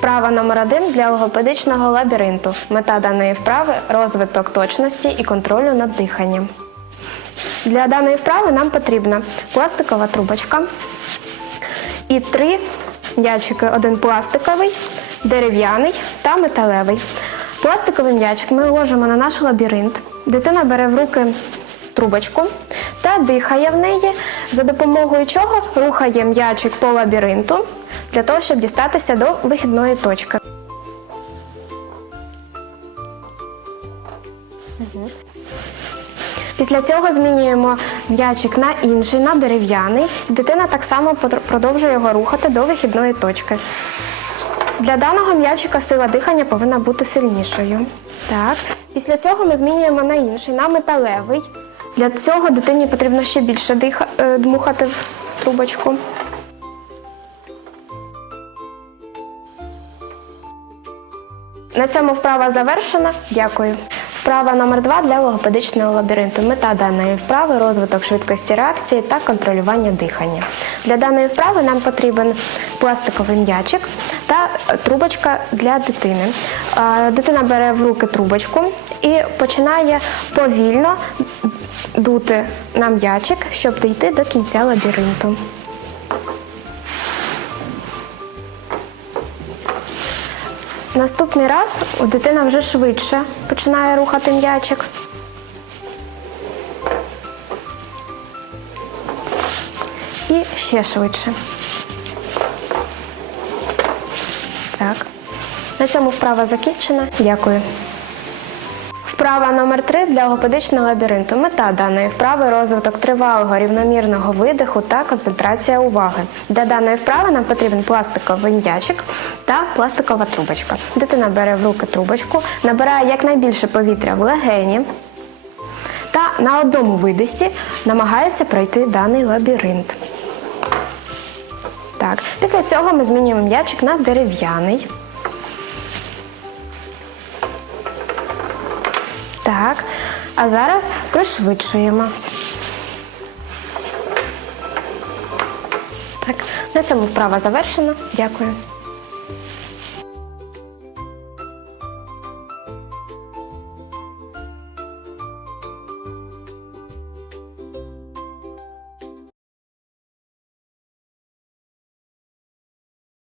Вправа номер один для логопедичного лабіринту. Мета даної вправи розвиток точності і контролю над диханням. Для даної вправи нам потрібна пластикова трубочка і три м'ячики: один пластиковий, дерев'яний та металевий. Пластиковий м'ячик ми ложимо на наш лабіринт. Дитина бере в руки трубочку та дихає в неї, за допомогою чого рухає м'ячик по лабіринту для того, щоб дістатися до вихідної точки. Після цього змінюємо м'ячик на інший, на дерев'яний. Дитина так само продовжує його рухати до вихідної точки. Для даного м'ячика сила дихання повинна бути сильнішою. Так. Після цього ми змінюємо на інший, на металевий. Для цього дитині потрібно ще більше е, дмухати в трубочку. На цьому вправа завершена. Дякую. Вправа номер два для логопедичного лабіринту. Мета даної вправи розвиток швидкості реакції та контролювання дихання. Для даної вправи нам потрібен пластиковий м'ячик та трубочка для дитини. Дитина бере в руки трубочку і починає повільно дути на м'ячик, щоб дійти до кінця лабіринту. Наступний раз у дитина вже швидше починає рухати м'ячик. І ще швидше. Так. На цьому вправа закінчена. Дякую. Вправа номер 3 для логопедичного лабіринту. Мета даної вправи розвиток тривалого рівномірного видиху та концентрація уваги. Для даної вправи нам потрібен пластиковий м'ячик та пластикова трубочка. Дитина бере в руки трубочку, набирає якнайбільше повітря в легені та на одному видисі намагається пройти даний лабіринт. Так, після цього ми змінюємо м'ячик на дерев'яний. Так, а зараз пришвидшуємо. Так, на цьому вправа завершена. Дякую.